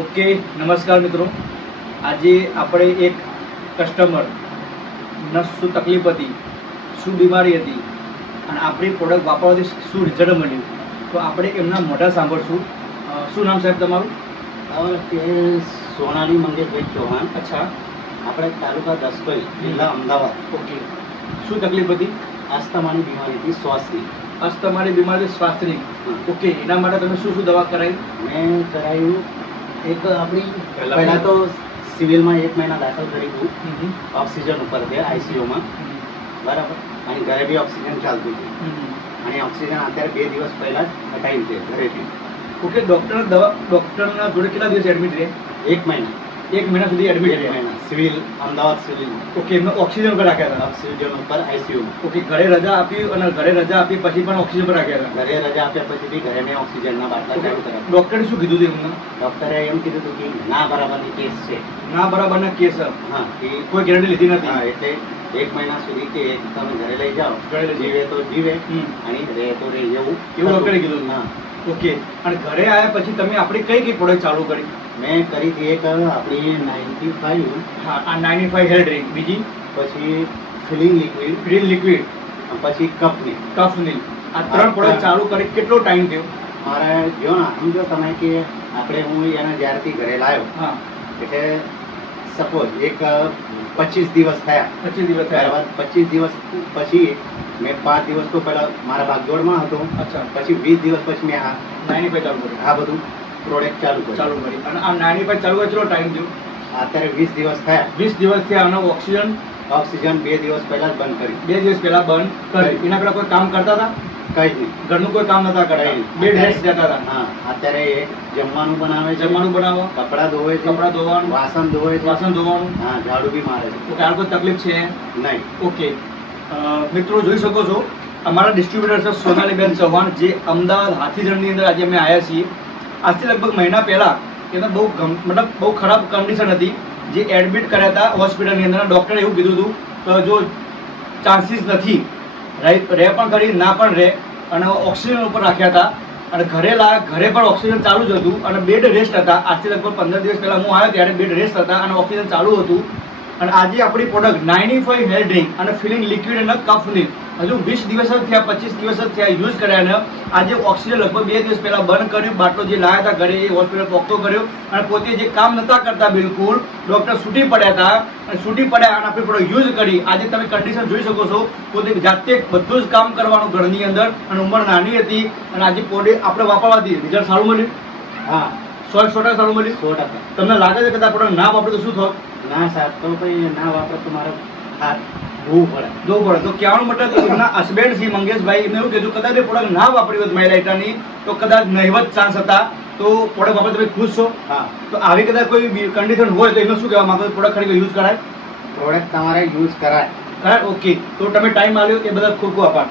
Okay નમસ્કાર મિત્રો. આજે આપણે એક કસ્ટમર નસ શું તકલીફ હતી શું બીમારી હતી અને આપણી પ્રોડક્ટ વાપરવાથી શું રિઝલ્ટ મળ્યું? તો આપણે એમના મોઢા સાંભળશું. શું નામ સાહેબ તમારું? સોનાલી મંદિરભાઈ ચૌહાણ. અચ્છા. આપણે તાલુકા દસકોઈ જિલ્લા અમદાવાદ. ઓકે. શું તકલીફ હતી? આસ્થમાની હતી શ્વાસની. અસ્થમાની બીમારી સ્વાસ્થ્યની ઓકે એના માટે તમે શું શું દવા કરાવી? મેં કરાયું એક આપણી પહેલા- તો સિવિલમાં એક મહિના દાખલ કરી હતું. ઓક્સિજન ઉપર છે આઈસીયુમાં બરાબર? અને ઘરે બી ઓક્સિજન ચાલતું હતું. અને ઓક્સિજન અત્યારે બે દિવસ પહેલાં જ હટાવ્યું છે ઘરેથી. ઓકે ડૉક્ટર દવા ડૉક્ટરના જોડે કેટલા દિવસ એડમિટ રહે એક મહિના. એક મહિના સુધી એડમિટ રહ્યા સિવિલ અમદાવાદ સિવિલ ઓકે એમને ઓક્સિજન પર રાખ્યા હતા. ઓક્સિજન ઉપર આઈસીયુમાં ઓકે ઘરે રજા આપી અને ઘરે રજા આપી પછી પણ ઓક્સિજન પર રાખ્યા હતા. ઘરે રજા આપ્યા પછી બી ઘરે મેં ઓક્સિજનના બાટલા ચાલુ કર્યા. ડૉક્ટરે શું કીધું હતું એમને? ડૉક્ટરે એમ કીધું હતું કે ના બરાબરની કેસ છે. ના બરાબરના કેસ હા. કે કોઈ ગેરંટી લીધી નથી. હા એટલે એક મહિના સુધી કે તમે ઘરે લઈ જાઓ. ઘરે જીવે તો જીવે. અને રહે તો રહે એવું એવું ડૉક્ટરે કીધું હા. ઓકે અને ઘરે આવ્યા પછી તમે આપણી કઈ કઈ પ્રોડક્ટ ચાલુ કરી? મેં કરી હતી એક આપણી નાઇન્ટી ફાઈવ હા આ નાઇન્ટી ફાઈવ હેર ડ્રિંક બીજી? પછી ફિલિંગ લિક્વિડ ફિલિંગ લિક્વિડ પછી કફની કફની આ ત્રણ પ્રોડક્ટ ચાલુ કરી. કેટલો ટાઈમ થયો? મારે જો ને સમજો તમે કે આપણે હું એને જ્યારથી ઘરે લાવ્યો હા. એટલે સપોઝ એક પચીસ દિવસ થયા. પચીસ દિવસ થયા. પચીસ દિવસ પછી મેં પાંચ દિવસ તો પહેલા મારા ભાગદોડમાં હતો. અચ્છા. પછી વીસ દિવસ પછી મેં આ ચાલુ કરી આ બધું પ્રોડક્ટ ચાલુ ચાલુ કરી અને આ નાની પર ચાલુ કેટલો ટાઈમ થયો? અત્યારે વીસ દિવસ થયા. વીસ દિવસ થયા આનો ઓક્સિજન? ઓક્સિજન બે દિવસ પહેલા જ બંધ કરી. બે દિવસ પહેલા બંધ કરી. એના પહેલા કોઈ કામ કરતા હતા? કઈ નહીં. ઘરનું કોઈ કામ નતા કરાય બે રેસ્ટ જતા હતા. હા અત્યારે એ જમવાનું બનાવે જમવાનું બનાવો. કપડાં ધોવે કપડાં ધોવાનું. વાસણ ધોવે વાસણ ધોવાનું. હા ઝાડુ બી મારે છે. ઓકે કોઈ તકલીફ છે? નહીં. ઓકે. મિત્રો જોઈ શકો છો અમારા ડિસ્ટ્રીબ્યુટર છે સોનાલીબેન ચૌહાણ જે અમદાવાદ હાથીજણની અંદર આજે અમે આવ્યા છીએ. આજથી લગભગ મહિના પહેલા એને બહુ મતલબ બહુ ખરાબ કન્ડિશન હતી, જે એડમિટ કર્યા હતા હોસ્પિટલની અંદર. ડૉક્ટરે એવું કીધું હતું કે જો ચાન્સીસ નથી રહે પણ કરી ના પણ રહે અને ઓક્સિજન ઉપર રાખ્યા હતા. અને ઘરે લા, ઘરે પણ ઓક્સિજન ચાલુ જ હતું. અને બેડ રેસ્ટ હતા. આજથી લગભગ પંદર દિવસ પહેલાં હું આવ્યો ત્યારે બેડ રેસ્ટ હતા અને ઓક્સિજન ચાલુ હતું. અને આજે આપણી product ninety five hair drink અને ફિલિંગ લિક્વિડ અને કફ નીલ હજુ વીસ દિવસ જ થયા પચીસ દિવસ જ થયા યુઝ કર્યા ને. આજે ઓક્સિજન લગભગ બે દિવસ પહેલાં બંધ કર્યું બાટલો જે લાયા હતા ઘરે એ હોસ્પિટલ પોખતો કર્યો. અને પોતે જે કામ નહોતા કરતા બિલકુલ ડોક્ટર છૂટી પડ્યા હતા. અને છૂટી પડ્યા અને આપણે પ્રોડક્ટ યુઝ કરી. આજે તમે કન્ડિશન જોઈ શકો છો પોતે જાતે બધું જ કામ કરવાનું ઘરની અંદર. અને ઉંમર નાની હતી. અને આજે પોતે આપણે વાપરવાથી રિઝલ્ટ સારું મળ્યું? હા. સો સો ટકા સારું મળ્યું? સો ટકા. તમને લાગે છે કે પ્રોડક્ટ ના વાપરે તો શું થાય ના સાહેબ તો ભાઈ ના વાપરો તો મારે હાથ ધોવું પડે. ધોવું પડે. તો કહેવાનો મતલબ એમના હસબેન્ડ શ્રી મંગેશભાઈ એમને એવું કીધું કદાચ એ પ્રોડક્ટ ના વાપરી હોત મહિલા ઇટાની તો કદાચ નહીવત ચાન્સ હતા. તો પ્રોડક્ટ વાપરે તમે ખુશ છો? હા. તો આવી કદાચ કોઈ કન્ડિશન હોય તો એનું શું કહેવા માંગો પ્રોડક્ટ ખરેખર યુઝ કરાય? પ્રોડક્ટ તમારે યુઝ કરાય. કરાય? ઓકે. તો તમે ટાઈમ આલ્યો એ બધા ખૂબ ખૂબ આભાર